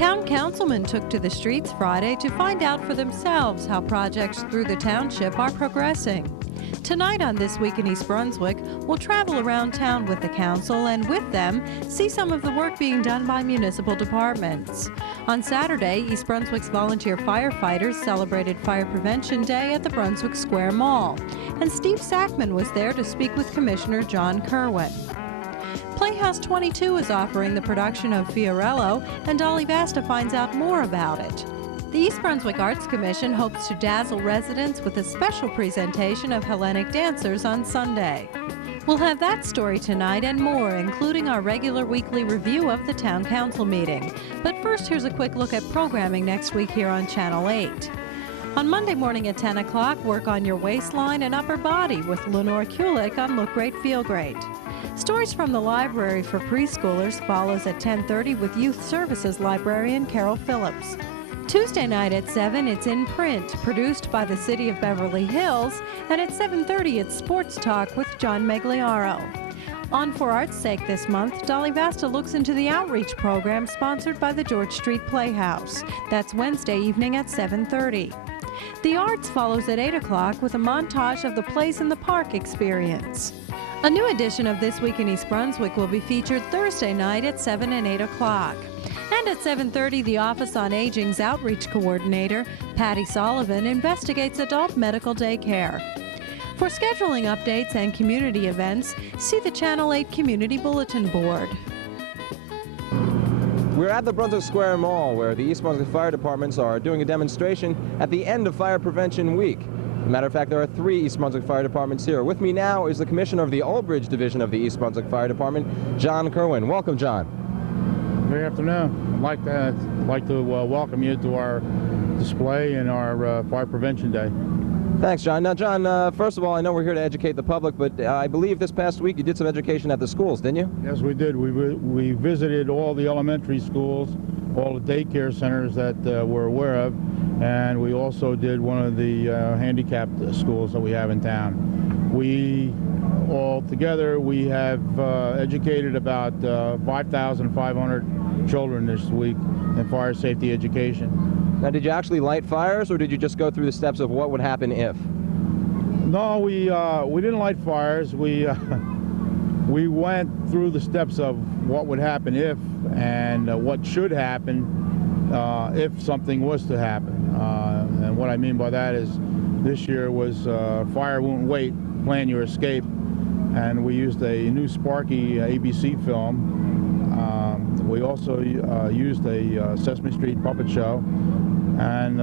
Town councilmen took to the streets Friday to find out for themselves how projects through the township are progressing. Tonight on This Week in East Brunswick, we'll travel around town with the council and with them see some of the work being done by municipal departments. On Saturday, East Brunswick's volunteer firefighters celebrated Fire Prevention Day at the Brunswick Square Mall, and Steve Sackman was there to speak with Commissioner John Kerwin. Playhouse 22 is offering the production of Fiorello, and Dolly Vasta finds out more about it. The East Brunswick Arts Commission hopes to dazzle residents with a special presentation of Hellenic dancers on Sunday. We'll have that story tonight and more, including our regular weekly review of the Town Council meeting. But first, here's a quick look at programming next week here on Channel 8. On Monday morning at 10 o'clock, work on your waistline and upper body with Lenore Kulik on Look Great, Feel Great. Stories from the library for preschoolers follows at 10:30 with Youth Services librarian Carol Phillips. Tuesday night at 7, it's In Print, produced by the City of Beverly Hills, and at 7:30, it's Sports Talk with John Megliaro. On For Art's Sake this month, Dolly Vasta looks into the outreach program sponsored by the George Street Playhouse. That's Wednesday evening at 7:30. The Arts follows at 8 o'clock with a montage of the Plays in the Park experience. A new edition of This Week in East Brunswick will be featured Thursday night at 7 and 8 o'clock. And at 7:30, the Office on Aging's Outreach Coordinator, Patty Sullivan, investigates adult medical daycare. For scheduling updates and community events, see the Channel 8 Community Bulletin Board. We're at the Brunswick Square Mall, where the East Brunswick Fire Departments are doing a demonstration at the end of Fire Prevention Week. As a matter of fact, there are 3 East Brunswick Fire Departments here. With me now is the Commissioner of the Old Bridge Division of the East Brunswick Fire Department, John Kerwin. Welcome, John. Good afternoon. I'd like to welcome you to our display and our Fire Prevention Day. Thanks, John. Now, John, first of all, I know we're here to educate the public, but I believe this past week you did some education at the schools, didn't you? Yes, we did. We visited all the elementary schools, all the daycare centers that we're aware of, and we also did one of the handicapped schools that we have in town. All together, we have educated about 5,500 children this week in fire safety education. Now, did you actually light fires, or did you just go through the steps of what would happen if? No, we didn't light fires. We went through the steps of what would happen if, and what should happen if something was to happen. And what I mean by that is, this year was Fire Won't Wait, Plan Your Escape, and we used a new Sparky ABC film. We also used a Sesame Street puppet show, and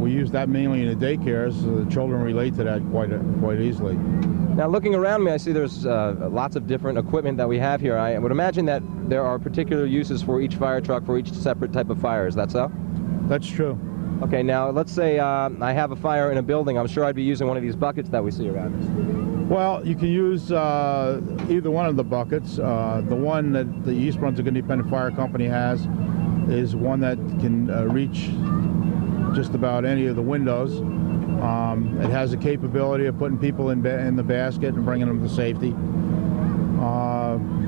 we used that mainly in the daycares, so the children relate to that quite easily. Now, looking around me, I see there's lots of different equipment that we have here. I would imagine that there are particular uses for each fire truck for each separate type of fire. Is that so? That's true. Okay, now let's say I have a fire in a building. I'm sure I'd be using one of these buckets that we see around us. Well, you can use either one of the buckets. The one that the East Brunswick Independent Fire Company has is one that can reach just about any of the windows. It has the capability of putting people in the basket and bringing them to safety.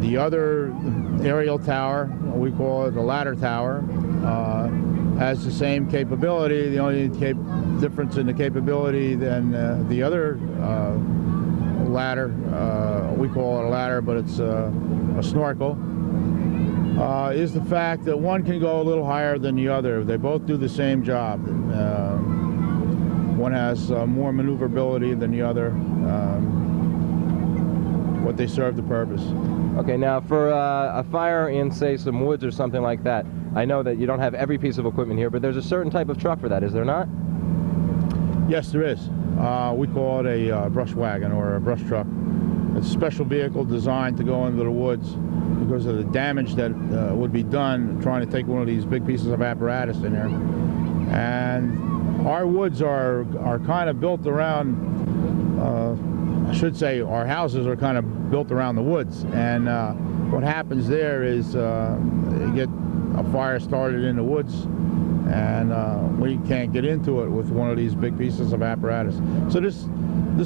The other aerial tower, we call it the ladder tower, has the same capability. The only difference in the capability than the other ladder, we call it a ladder, but it's a snorkel, is the fact that one can go a little higher than the other. They both do the same job. One has more maneuverability than the other, but they serve the purpose. Okay, now for a fire in, say, some woods or something like that, I know that you don't have every piece of equipment here, but there's a certain type of truck for that, is there not? Yes, there is. We call it a brush wagon or a brush truck. It's a special vehicle designed to go into the woods because of the damage that would be done trying to take one of these big pieces of apparatus in there. And our woods are kind of built around, I should say our houses are kind of built around the woods. And what happens there is you get a fire started in the woods, and we can't get into it with one of these big pieces of apparatus. So this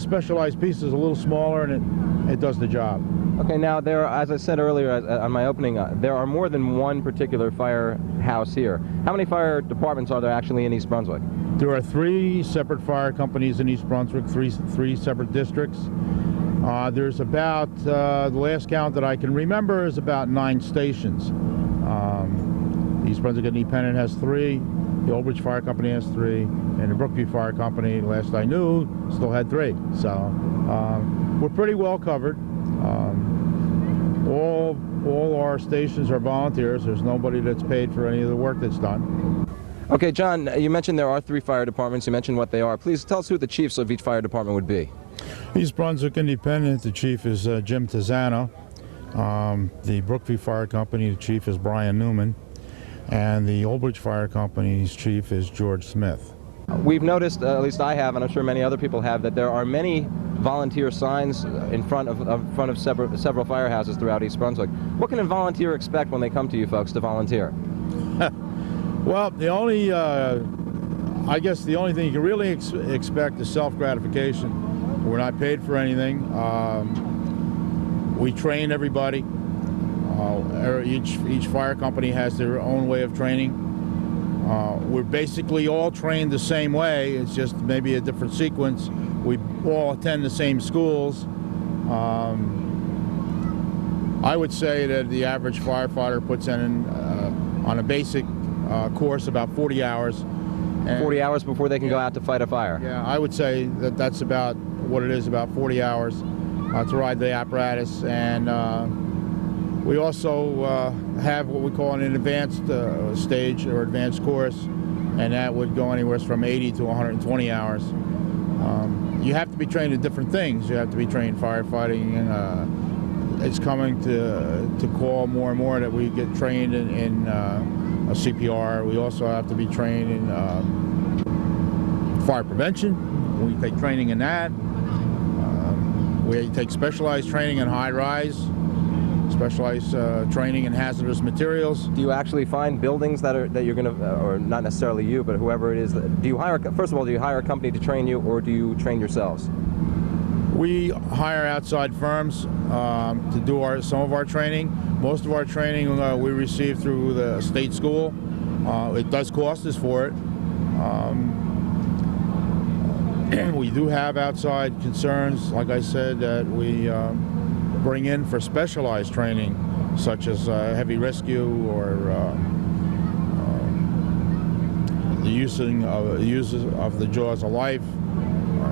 specialized piece is a little smaller, and it does the job. Okay, now there are, as I said earlier on my opening, there are more than one particular firehouse here. How many fire departments are there actually in East Brunswick? There are 3 separate fire companies in East Brunswick, three separate districts. There's about, the last count that I can remember is about 9 stations. East Brunswick Independent has 3, the Old Bridge Fire Company has 3, and the Bourque Fire Company, last I knew, still had 3. So we're pretty well covered. All our stations are volunteers. There's nobody that's paid for any of the work that's done. Okay, John, you mentioned there are 3 fire departments. You mentioned what they are. Please tell us who the chiefs of each fire department would be. East Brunswick Independent, the chief is Jim Tizano. The Bourque Fire Company, the chief is Brian Newman. And the Old Bridge Fire Company's chief is George Smith. We've noticed, at least I have, and I'm sure many other people have, that there are many volunteer signs in front of several firehouses throughout East Brunswick. What can a volunteer expect when they come to you folks to volunteer? Well, the only, I guess the only thing you can really expect is self-gratification. We're not paid for anything. We train everybody. Each fire company has their own way of training. We're basically all trained the same way. It's just maybe a different sequence. We all attend the same schools. I would say that the average firefighter puts in on a basic course about 40 hours. 40 hours before they can go out to fight a fire? Yeah, I would say that that's about what it is, about 40 hours to ride the apparatus. And we also have what we call an advanced stage or advanced course, and that would go anywhere from 80 to 120 hours. You have to be trained in different things. You have to be trained firefighting, and it's coming to call more and more that we get trained in a CPR. We also have to be trained in fire prevention. We take training in that. We take specialized training in high-rise, specialized training in hazardous materials. Do you actually find buildings that you're going to, or not necessarily you, but whoever it is, do you hire, first of all, do you hire a company to train you, or do you train yourselves? We hire outside firms to do some of our training. Most of our training we receive through the state school. It does cost us for it. We do have outside concerns, like I said, that we bring in for specialized training, such as heavy rescue or the use of the jaws of life,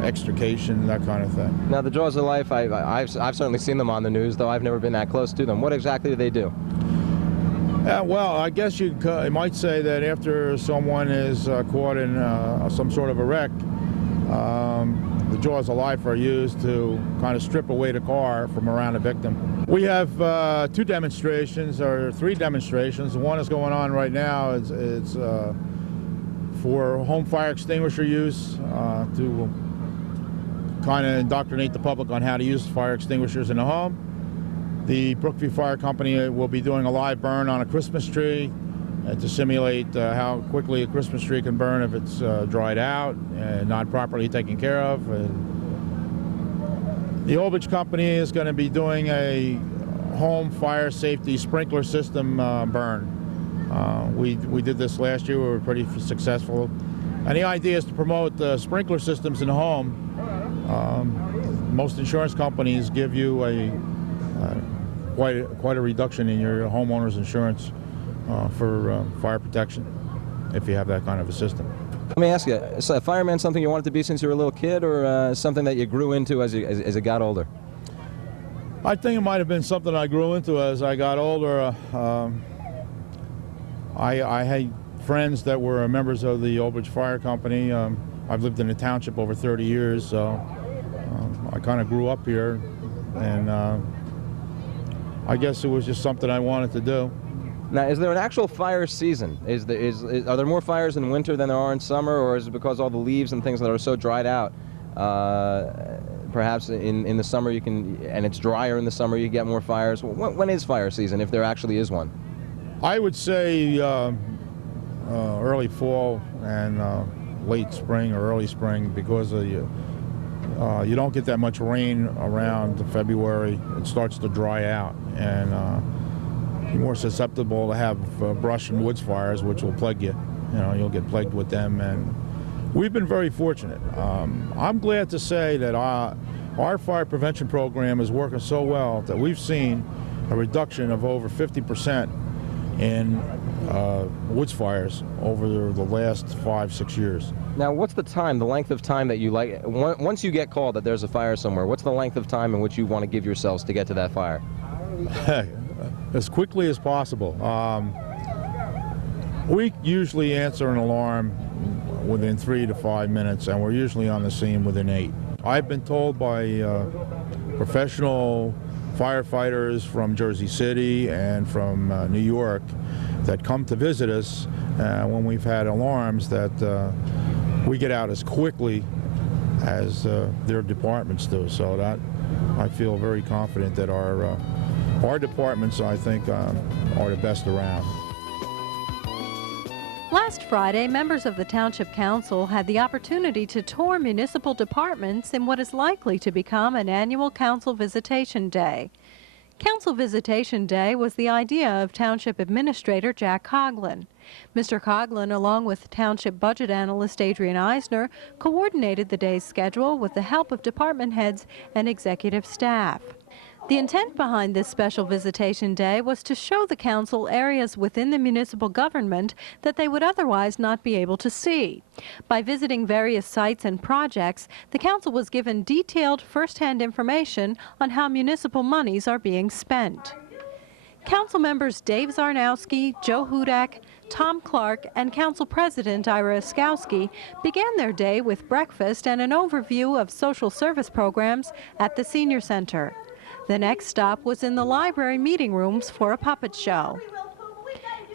extrication, that kind of thing. Now, the jaws of life, I've certainly seen them on the news, though I've never been that close to them. What exactly do they do? Well, I guess you might say that after someone is caught in some sort of a wreck, the jaws of life are used to kind of strip away the car from around the victim. We have 2 demonstrations, or 3 demonstrations. One is going on right now. It's for home fire extinguisher use, to kind of indoctrinate the public on how to use fire extinguishers in the home. The Bourque Fire Company will be doing a live burn on a Christmas tree to simulate how quickly a Christmas tree can burn if it's dried out and not properly taken care of. The Old Bridge Company is going to be doing a home fire safety sprinkler system burn. We did this last year. We were pretty successful. And the idea is to promote sprinkler systems in the home. Most insurance companies give you quite a reduction in your homeowner's insurance for fire protection if you have that kind of a system. Let me ask you, is a fireman something you wanted to be since you were a little kid, or something that you grew into as you got older? I think it might have been something I grew into as I got older. I had friends that were members of the Old Bridge Fire Company. I've lived in the township over 30 years, so I kind of grew up here, and I guess it was just something I wanted to do. Now, is there an actual fire season? Are there more fires in winter than there are in summer, or is it because all the leaves and things that are so dried out? Perhaps in the summer and it's drier in the summer, you get more fires. When is fire season, if there actually is one? I would say early fall and late spring or early spring because of you don't get that much rain around February. It starts to dry out, and you're more susceptible to have brush and woods fires, which will plague you. You'll get plagued with them, and we've been very fortunate. I'm glad to say that our fire prevention program is working so well that we've seen a reduction of over 50% in woods fires over the last 5-6 years. Now, what's the length of time that you like, once you get called that there's a fire somewhere, what's the length of time in which you want to give yourselves to get to that fire? As quickly as possible. We usually answer an alarm within 3 to 5 minutes, and we're usually on the scene within 8. I've been told by professional firefighters from Jersey City and from New York that come to visit us when we've had alarms that we get out as quickly as their departments do. So that I feel very confident that our departments, I think, are the best around. Last Friday, members of the Township Council had the opportunity to tour municipal departments in what is likely to become an annual Council Visitation Day. Council Visitation Day was the idea of Township Administrator Jack Coughlin. Mr. Coughlin, along with Township Budget Analyst Adrian Eisner, coordinated the day's schedule with the help of department heads and executive staff. The intent behind this special visitation day was to show the council areas within the municipal government that they would otherwise not be able to see. By visiting various sites and projects, the council was given detailed first-hand information on how municipal monies are being spent. Council members Dave Zarnowski, Joe Hudak, Tom Clark, and Council President Ira Oskowski began their day with breakfast and an overview of social service programs at the Senior Center. The next stop was in the library meeting rooms for a puppet show.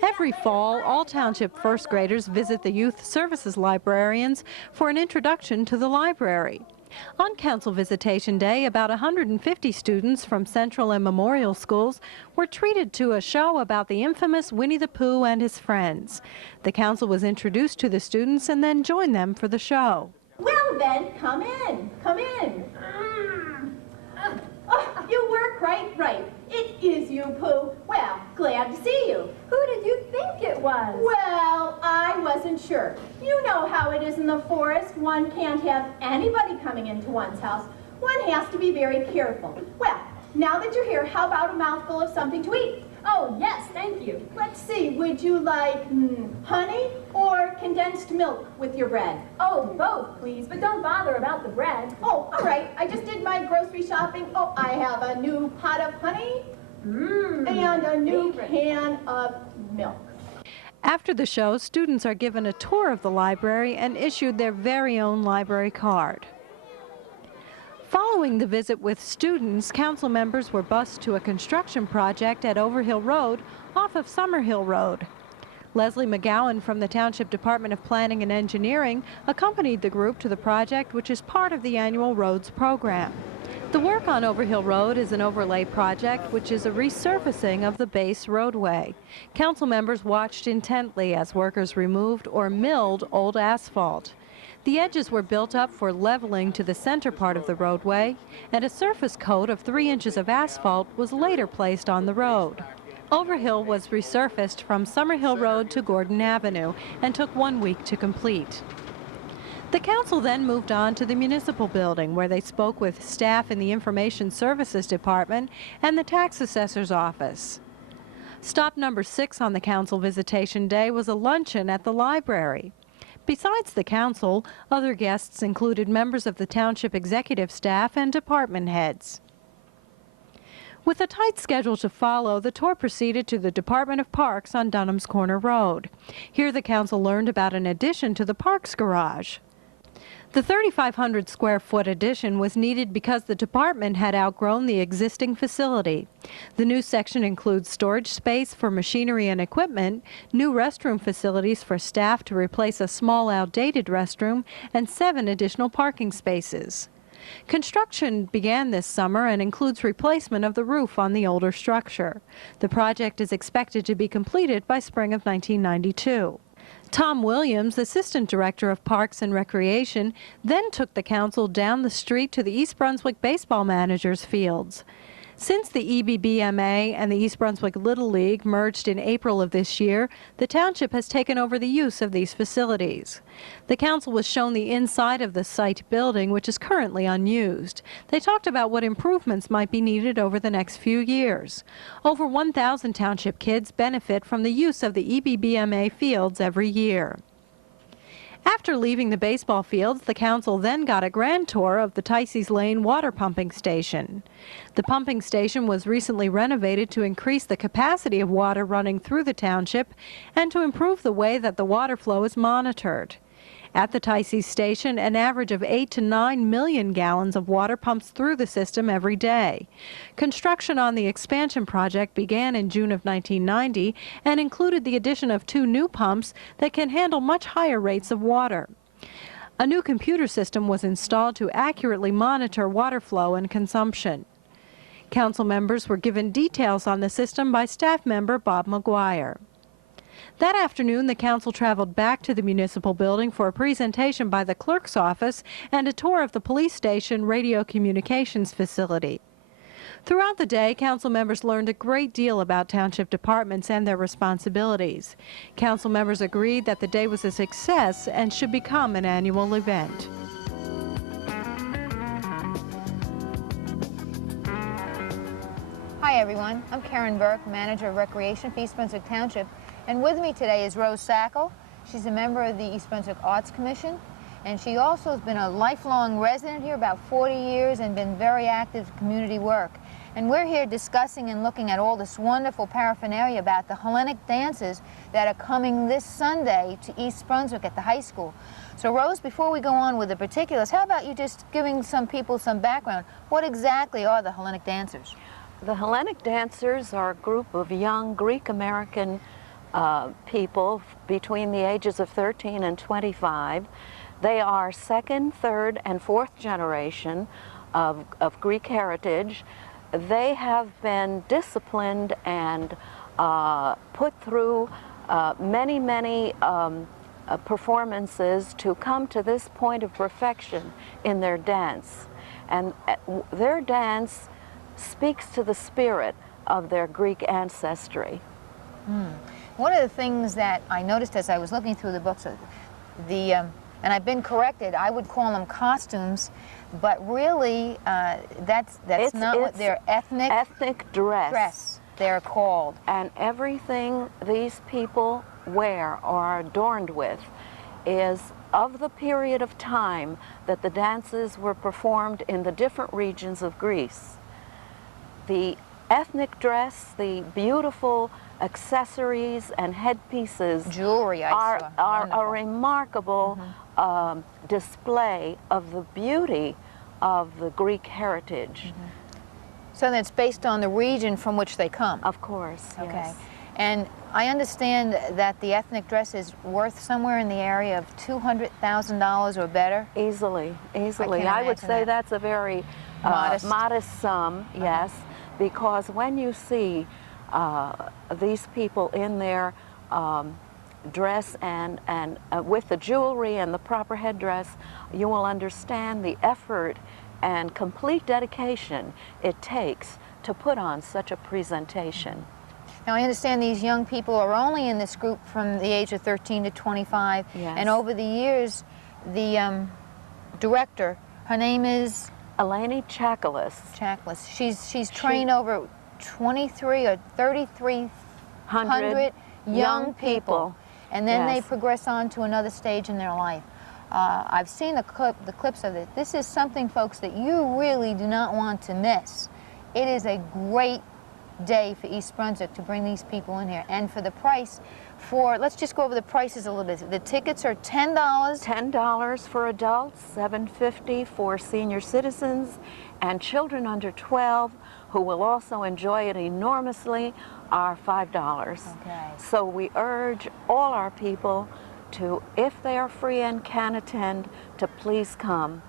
Every fall, all township first graders visit the youth services librarians for an introduction to the library. On Council Visitation Day, about 150 students from Central and Memorial schools were treated to a show about the infamous Winnie the Pooh and his friends. The council was introduced to the students and then joined them for the show. Well then, come in, come in. Oh, you were quite right. It is you, Pooh. Well, glad to see you. Who did you think it was? Well, I wasn't sure. You know how it is in the forest. One can't have anybody coming into one's house. One has to be very careful. Well, now that you're here, how about a mouthful of something to eat? Oh, yes, thank you. Let's see, would you like honey or condensed milk with your bread? Oh, both, please, but don't bother about the bread. Oh, all right. I just did my grocery shopping. Oh, I have a new pot of honey and a new can of milk. After the show, students are given a tour of the library and issued their very own library card. Following the visit with students, council members were bused to a construction project at Overhill Road off of Summerhill Road. Leslie McGowan from the Township Department of Planning and Engineering accompanied the group to the project, which is part of the annual roads program. The work on Overhill Road is an overlay project, which is a resurfacing of the base roadway. Council members watched intently as workers removed or milled old asphalt. The edges were built up for leveling to the center part of the roadway, and a surface coat of 3 inches of asphalt was later placed on the road. Overhill was resurfaced from Summerhill Road to Gordon Avenue and took 1 week to complete. The council then moved on to the municipal building, where they spoke with staff in the Information Services Department and the tax assessor's office. Stop number 6 on the council visitation day was a luncheon at the library. Besides the council, other guests included members of the township executive staff and department heads. With a tight schedule to follow, the tour proceeded to the Department of Parks on Dunham's Corner Road. Here the council learned about an addition to the Parks Garage. The 3,500 square foot addition was needed because the department had outgrown the existing facility. The new section includes storage space for machinery and equipment, new restroom facilities for staff to replace a small outdated restroom, and 7 additional parking spaces. Construction began this summer and includes replacement of the roof on the older structure. The project is expected to be completed by spring of 1992. Tom Williams, Assistant Director of Parks and Recreation, then took the council down the street to the East Brunswick baseball managers' fields. Since the EBBMA and the East Brunswick Little League merged in April of this year, the township has taken over the use of these facilities. The council was shown the inside of the site building, which is currently unused. They talked about what improvements might be needed over the next few years. Over 1,000 township kids benefit from the use of the EBBMA fields every year. After leaving the baseball fields, the council then got a grand tour of the Ticey's Lane water pumping station. The pumping station was recently renovated to increase the capacity of water running through the township and to improve the way that the water flow is monitored. At the Ticey's station, an average of 8 to 9 million gallons of water pumps through the system every day. Construction on the expansion project began in June of 1990 and included the addition of 2 new pumps that can handle much higher rates of water. A new computer system was installed to accurately monitor water flow and consumption. Council members were given details on the system by staff member Bob McGuire. That afternoon, the council traveled back to the municipal building for a presentation by the clerk's office and a tour of the police station radio communications facility. Throughout the day, council members learned a great deal about township departments and their responsibilities. Council members agreed that the day was a success and should become an annual event. Hi everyone, I'm Karen Bourque, Manager of Recreation for East Brunswick Township. And with me today is Rose Sakel. She's a member of the East Brunswick Arts Commission, and she also has been a lifelong resident here, about 40 years, and been very active in community work. And we're here discussing and looking at all this wonderful paraphernalia about the Hellenic dances that are coming this Sunday to East Brunswick at the high school. So Rose, before we go on with the particulars, how about you just giving some people some background? What exactly are the Hellenic dancers? The Hellenic dancers are a group of young Greek-American people between the ages of 13 and 25. They are second, third, and fourth generation of Greek heritage. They have been disciplined and put through many performances to come to this point of perfection in their dance. And their dance speaks to the spirit of their Greek ancestry. One of the things that I noticed as I was looking through the books, and I've been corrected, I would call them costumes, but really that's not what they're ethnic dress they're called. And everything these people wear or are adorned with is of the period of time that the dances were performed in the different regions of Greece. The ethnic dress, the beautiful accessories and headpieces, jewelry, are a remarkable display of the beauty of the Greek heritage. So that's based on the region from which they come? Of course, okay. Yes. And I understand that the ethnic dress is worth somewhere in the area of $200,000 or better? Easily. I would say that's a very modest sum, yes, because when you see these people in their dress and with the jewelry and the proper headdress, you will understand the effort and complete dedication it takes to put on such a presentation. Now I understand these young people are only in this group from the age of 13 to 25, yes. And over the years the director, her name is? Eleni Chakalis. She's trained over 23 or 3,300 young people, and then they progress on to another stage in their life. I've seen the clips of it. This is something, folks, that you really do not want to miss. It is a great day for East Brunswick to bring these people in here, and for the price, let's just go over the prices a little bit. The tickets are $10. $10 for adults, $7.50 for senior citizens, and children under 12, who will also enjoy it enormously, are $5. Okay. So we urge all our people to, if they are free and can attend, to please come.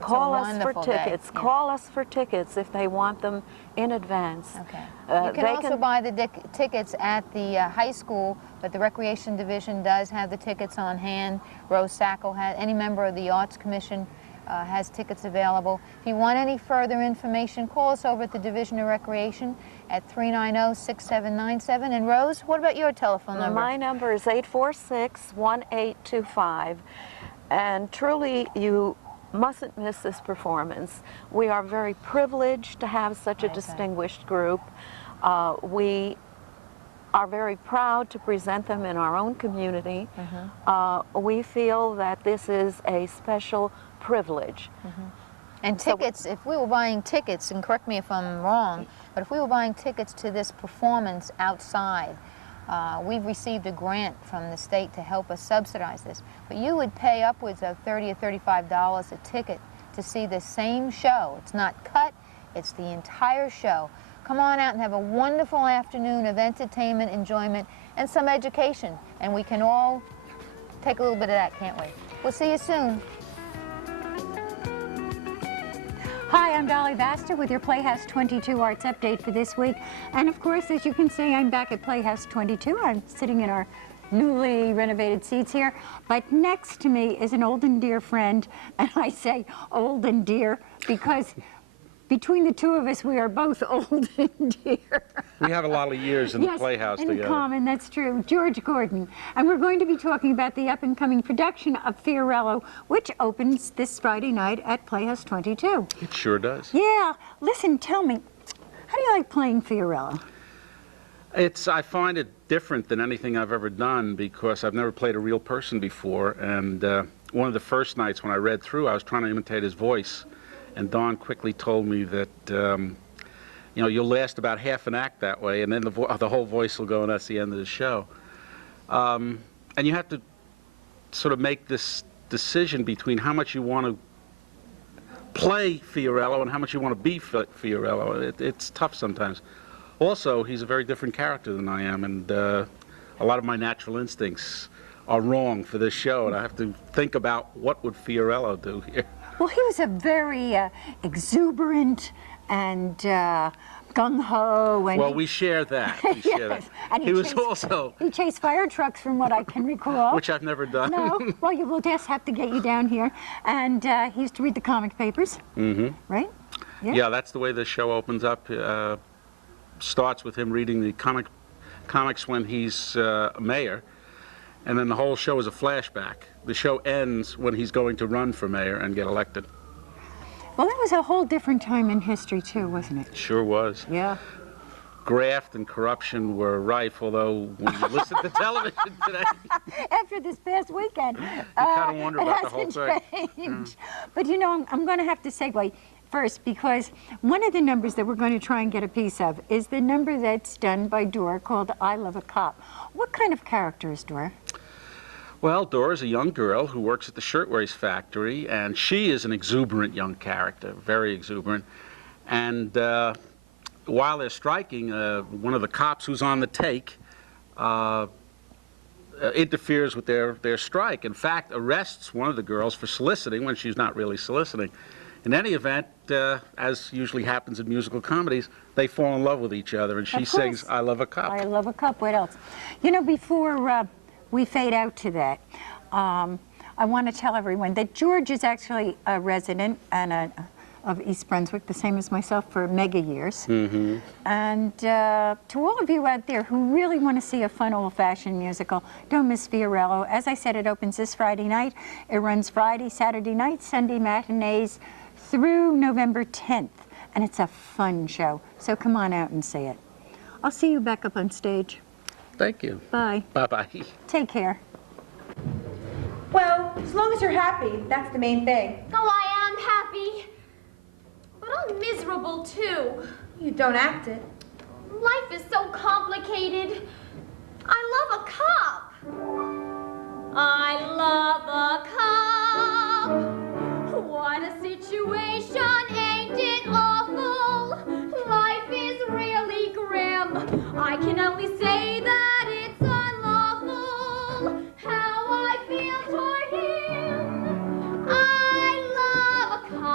Call us for tickets. Yeah. Call us for tickets if they want them in advance. Okay. You can also buy the tickets at the high school, but the Recreation Division does have the tickets on hand. Rose Sakel has, any member of the Arts Commission has tickets available. If you want any further information, call us over at the Division of Recreation at 390-6797. And Rose, what about your telephone number? My number is 846-1825. And truly, you mustn't miss this performance. We are very privileged to have such a distinguished group. We are very proud to present them in our own community. We feel that this is a special privilege. And tickets, if we were buying tickets, and correct me if I'm wrong, but if we were buying tickets to this performance outside, we've received a grant from the state to help us subsidize this, but you would pay upwards of $30 or $35 a ticket to see the same show. It's not cut, it's the entire show. Come on out and have a wonderful afternoon of entertainment, enjoyment, and some education, and we can all take a little bit of that, can't we? We'll see you soon. Hi, I'm Dolly Baster with your Playhouse 22 Arts Update for this week. And of course, as you can see, I'm back at Playhouse 22. I'm sitting in our newly renovated seats here. But next to me is an old and dear friend. And I say old and dear because between the two of us, we are both old and dear. We have a lot of years in the Playhouse together. In common, that's true. George Gordon. And we're going to be talking about the up-and-coming production of Fiorello, which opens this Friday night at Playhouse 22. It sure does. Yeah. Listen, tell me, how do you like playing Fiorello? I find it different than anything I've ever done because I've never played a real person before. And one of the first nights when I read through, I was trying to imitate his voice. And Don quickly told me that, you know, you'll last about half an act that way, and then the whole voice will go, and that's the end of the show. And you have to sort of make this decision between how much you want to play Fiorello and how much you want to be Fiorello. It's tough sometimes. Also, he's a very different character than I am, and a lot of my natural instincts are wrong for this show, and I have to think about what would Fiorello do here. Well, he was a very exuberant and gung-ho. And well, we share that. We share that. And he chased fire trucks, from what I can recall. Which I've never done. No. Well, we'll just have to get you down here. And he used to read the comic papers. Right? Yeah, that's the way the show opens up. Starts with him reading the comics when he's mayor. And then the whole show is a flashback. The show ends when he's going to run for mayor and get elected. Well, that was a whole different time in history, too, wasn't it? Sure was. Yeah. Graft and corruption were rife, although when you listen to television today... After this past weekend, you kind of wonder about the whole thing. But, you know, I'm going to have to segue first, because one of the numbers that we're going to try and get a piece of is the number that's done by Dora called I Love a Cop. What kind of character is Dora? Well, Dora's a young girl who works at the shirtwaist factory, and she is an exuberant young character, very exuberant. And while they're striking, one of the cops who's on the take interferes with their strike. In fact, arrests one of the girls for soliciting when she's not really soliciting. In any event, as usually happens in musical comedies, they fall in love with each other, and she sings, I Love a Cop. I Love a Cop. What else? You know, before we fade out to that, I want to tell everyone that George is actually a resident and of East Brunswick, the same as myself, for mega years. And to all of you out there who really want to see a fun, old-fashioned musical, don't miss Fiorello. As I said, it opens this Friday night. It runs Friday, Saturday night, Sunday matinees through November 10th. And it's a fun show, so come on out and see it. I'll see you back up on stage. Thank you. Bye. Bye-bye. Take care. Well, as long as you're happy, that's the main thing. Oh, I am happy. But I'm miserable, too. You don't act it. Life is so complicated. I love a cop. I love a cop. What a situation, ain't it awful? Life is really grim. I can only say that it's unlawful how I feel toward him. I love a cop.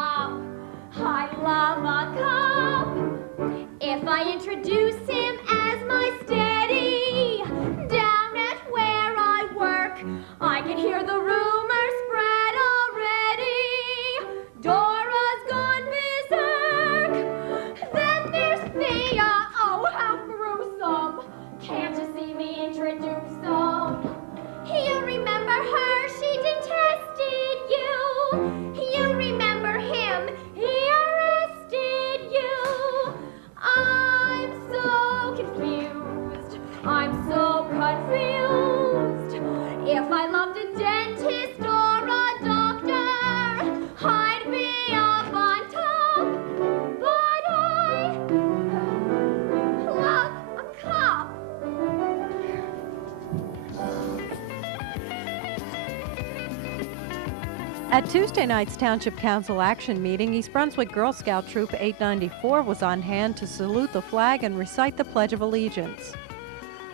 At Tuesday night's Township Council action meeting, East Brunswick Girl Scout Troop 894 was on hand to salute the flag and recite the Pledge of Allegiance.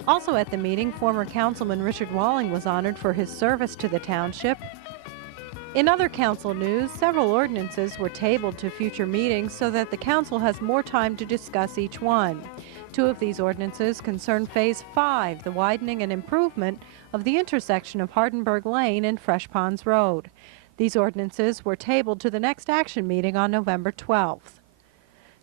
Also at the meeting, former Councilman Richard Walling was honored for his service to the township. In other council news, several ordinances were tabled to future meetings so that the council has more time to discuss each one. Two of these ordinances concern Phase 5, the widening and improvement of the intersection of Hardenberg Lane and Fresh Ponds Road. These ordinances were tabled to the next action meeting on November 12th.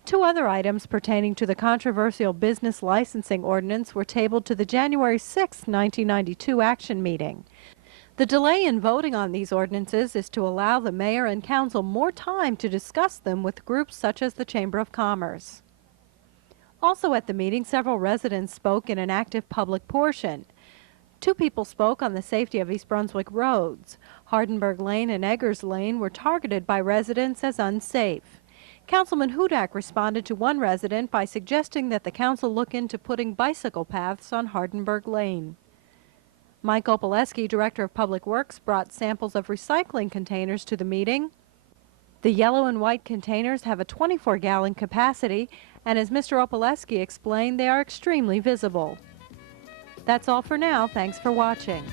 Two other items pertaining to the controversial business licensing ordinance were tabled to the January 6, 1992 action meeting. The delay in voting on these ordinances is to allow the mayor and council more time to discuss them with groups such as the Chamber of Commerce. Also at the meeting, several residents spoke in an active public portion. Two people spoke on the safety of East Brunswick roads. Hardenberg Lane and Eggers Lane were targeted by residents as unsafe. Councilman Hudak responded to one resident by suggesting that the council look into putting bicycle paths on Hardenberg Lane. Mike Opaleski, Director of Public Works, brought samples of recycling containers to the meeting. The yellow and white containers have a 24-gallon capacity, and as Mr. Opaleski explained, they are extremely visible. That's all for now. Thanks for watching.